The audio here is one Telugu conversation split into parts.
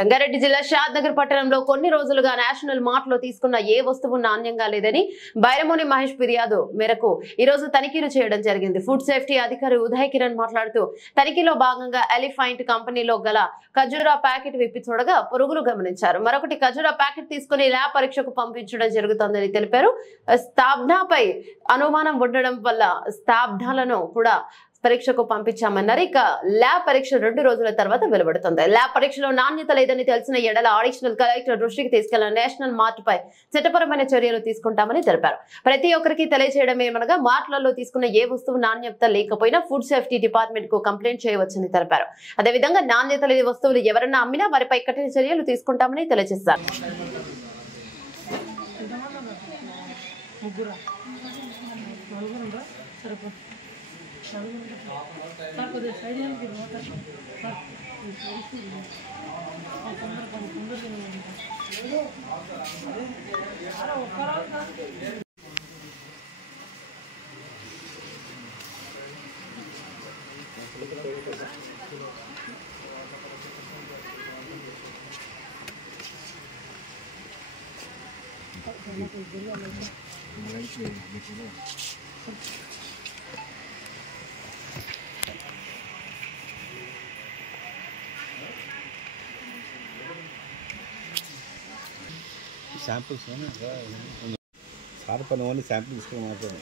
రంగారెడ్డి జిల్లా షాద్ నగర్ పట్టణంలో కొన్ని రోజులుగా నేషనల్ మార్ట్ లో తీసుకున్న ఏ వస్తువు నాణ్యంగా లేదని బైరమోని మహేష్ ఫిర్యాదు మేరకు ఈ రోజు తనిఖీలు చేయడం జరిగింది. ఫుడ్ సేఫ్టీ అధికారి ఉదయ్ కిరణ్ మాట్లాడుతూ తనిఖీలో భాగంగా ఎలిఫెంట్ కంపెనీలో గల ఖజూరా ప్యాకెట్ విప్పి చూడగా పురుగులు గమనించారు. మరొకటి ఖజూరా ప్యాకెట్ తీసుకుని ల్యాబ్ పరీక్షకు పంపించడం జరుగుతోందని తెలిపారు. స్థాబ్నాపై అనుమానం ఉండడం వల్ల స్థాబ్నాలను కూడా పరీక్షకు పంపించామన్నారు. ఇక ల్యాబ్ పరీక్ష 2 రోజుల తర్వాత వెలువడుతుంది. ల్యాబ్ పరీక్షలో నాణ్యత లేదని తెలిసిన ఎడల అడిషనల్ కలెక్టర్ దృష్టికి తీసుకెళ్లిన నేషనల్ మార్ట్ పై చట్టపరమైన చర్యలు తీసుకుంటామని తెలిపారు. ప్రతి ఒక్కరికి తెలియజేయడం ఏమనగా మార్ట్లలో తీసుకున్న ఏ వస్తువు నాణ్యత లేకపోయినా ఫుడ్ సేఫ్టీ డిపార్ట్మెంట్ కు కంప్లైంట్ చేయవచ్చని తెలిపారు. అదేవిధంగా నాణ్యత లేని వస్తువులు ఎవరన్నా అమ్మినా వారిపై కఠిన చర్యలు తీసుకుంటామని తెలియజేశారు. శాంపుల్స్ సార్ పని ఓన్లీ శాంపుల్ తీసుకుని మాత్రమే.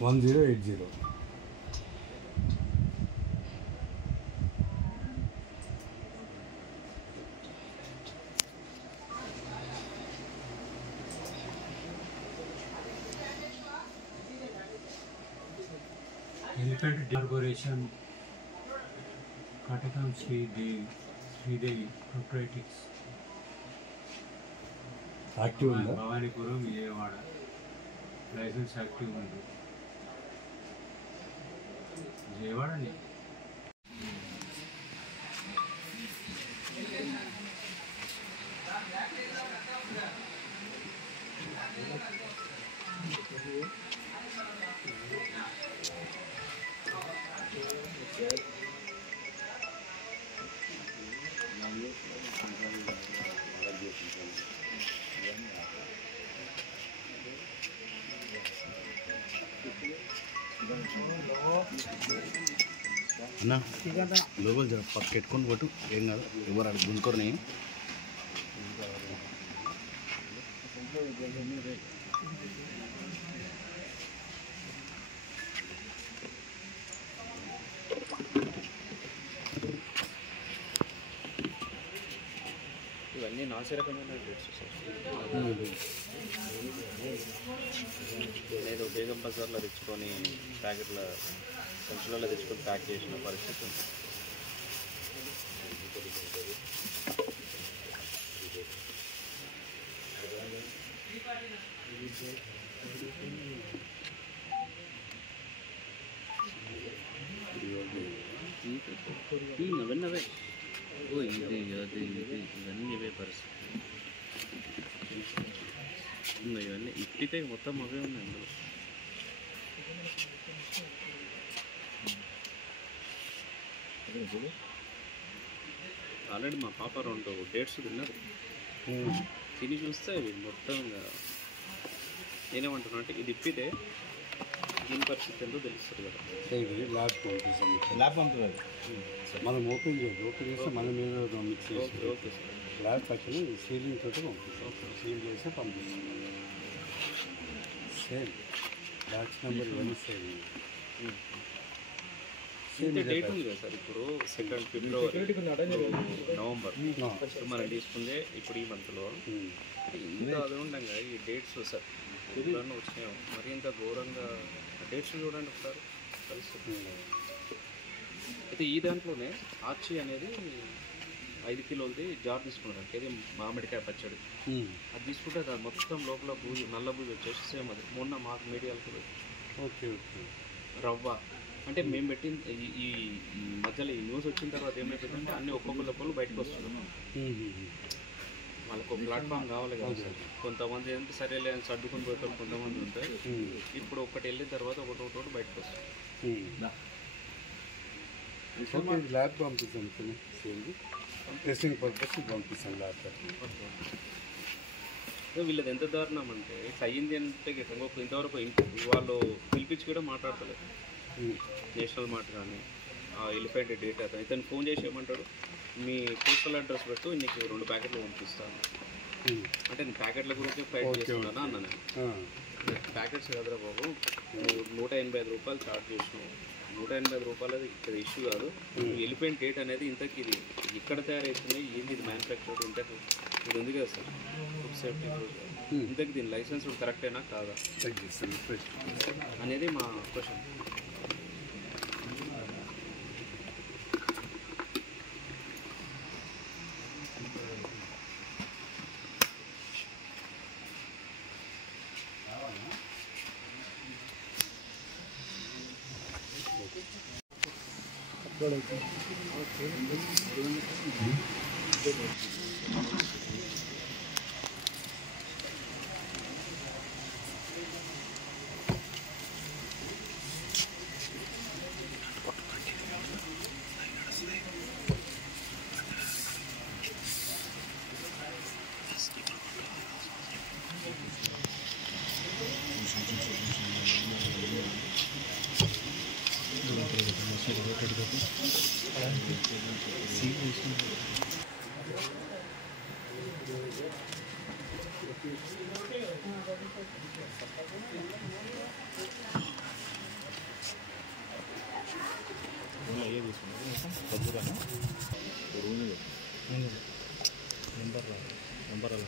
$1080. Elephant Corporation, Katakam Sridevi Proprietors, active ఉందా? భవానీపురం విజయవాడ లైసెన్స్ యాక్టివ్ ఉంది. విజయవాడ అండి. అన్న లోపల జర పక్క పెట్టుకొని కొట్టు ఏం కాదు ఎవరు అక్కడ గుంజుకోరు నేను ఇవన్నీ నాసి రకమైన రేట్స్ సార్. నేను బేగం బజార్లో తెచ్చుకొని ప్యాకెట్ల సంచులలో తెచ్చుకొని ప్యాక్ చేసిన పరిస్థితి ఉంది. అవన్నీ ఓ ఇది అది ఇది ఇవన్నీ ఇవే పరిస్థితి. ఇవన్నీ ఇప్పితే మొత్తం అవే ఉన్నాయి అందులో. ఆల్రెడీ మా పాప 2 డేట్స్ తిన్నారు. తిని చూస్తే ఇవి మొత్తం నేనేమంటున్నా అంటే ఇది ఇప్పితే దీని పరిస్థితి ఎంతో తెలుస్తుంది కదా. ల్యాబ్ పంపిస్తాం ల్యాబ్ పంపుతుంది మనం ఓపెన్ చేయాలి ఓపెన్ చేస్తే మన మీద మిక్స్ చేసి ఓకే సార్. ల్యాబ్ పక్కన సీలింగ్ తోటి పంపిస్తాం సీల్ చేసి పంపిస్తాం సేమ్ బ్యాచ్ నెంబర్ ఇవన్నీ సేమ్ ఇంత డేట్ ఉంది కదా సార్. ఇప్పుడు 2 ఫిబ్రవరి నవంబర్ మనం తీసుకుందే ఇప్పుడు ఈ మంత్లో ఇంత అది ఉండగా ఈ డేట్స్ సార్ ఎప్పుడన్నా వచ్చినాయో మరి ఇంత ఘోరంగా డేట్స్ చూడండి ఒకసారి పరిస్థితి. అయితే ఈ దాంట్లోనే ఆర్చి అనేది 5 కిలోలది జార్ తీసుకున్నాడు. ఇది మామిడికాయ పచ్చడి అది తీసుకుంటే అది మొత్తం లోపల బూజు నల్ల బూజు వచ్చేసి సేమ్ అది మొన్న మాకు మీడియాలకు ఓకే ఓకే రవ్వ అంటే మేము పెట్టిన ఈ మధ్యలో ఈ న్యూస్ వచ్చిన తర్వాత ఏమైపోతుందంటే అన్ని ఒక్కొక్కరు బయటకు వస్తున్నాం. వాళ్ళకు ప్లాట్ఫామ్ కావాలి కదా సార్. కొంతమంది అంటే సరేలే అని సర్దుకుని పోతారు కొంతమంది ఉంటారు. ఇప్పుడు ఒకటి వెళ్ళిన తర్వాత ఒకటి బయటకు వస్తుంది. ల్యాబ్ పంపిస్తాం టెస్టింగ్ పర్పస్ పంపిస్తాం ల్యాబ్. వీళ్ళది ఎంత దారుణం అంటే ఇట్లా అయ్యింది అంటే ఇంతవరకు వాళ్ళు పిలిపించి కూడా మాట్లాడతలేదు. నేషనల్ మార్ట్ కానీ ఎలిఫెంట్ డేటా ఇతను ఫోన్ చేసి ఏమంటాడు మీ పోస్టల్ అడ్రస్ పెట్టు నీకు 2 ప్యాకెట్లు పంపిస్తాను అంటే నేను ప్యాకెట్ల గురించి ఫైట్ చేస్తున్నానా అన్న. నేను ప్యాకెట్స్ కదరా బాబు నువ్వు 185 రూపాయలు ఛార్జ్ చేసినావు. 185 రూపాయలు అది ఇక్కడ ఇష్యూ కాదు. ఎలిఫెంట్ డేట్ అనేది ఇంతకి ఇది ఇక్కడ తయారవుతుంది ఏంది ఇది మ్యానుఫ్యాక్చర్డ్ ఇంతకు ఇది ఉంది కదా సార్ ఫుడ్ సేఫ్టీ ఇంతకు దీని లైసెన్స్ కరెక్టేనా కాదా అనేది మా క్వశ్చన్. నెంబర్ అలా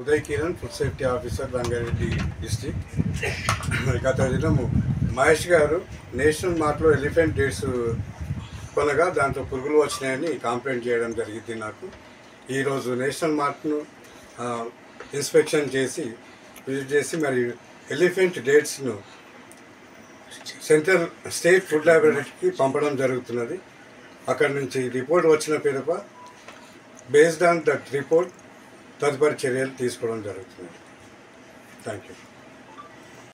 Uday Kiran food safety officer Rangareddy district. గత దినము మహేష్ గారు నేషనల్ మార్ట్లో ఎలిఫెంట్ డేట్స్ కొనగా దాంట్లో పురుగులు వచ్చినాయని కంప్లైంట్ చేయడం జరిగింది నాకు. ఈరోజు నేషనల్ మార్ట్ను ఇన్స్పెక్షన్ చేసి విజిట్ చేసి మరి ఎలిఫెంట్ డేట్స్ను సెంట్రల్ స్టేట్ ఫుడ్ ల్యాబొరేటరీకి పంపడం జరుగుతున్నది. అక్కడ నుంచి రిపోర్ట్ వచ్చిన పిదప బేస్డ్ ఆన్ దట్ రిపోర్ట్ తదుపరి చర్యలు తీసుకోవడం జరుగుతుంది. Thank you.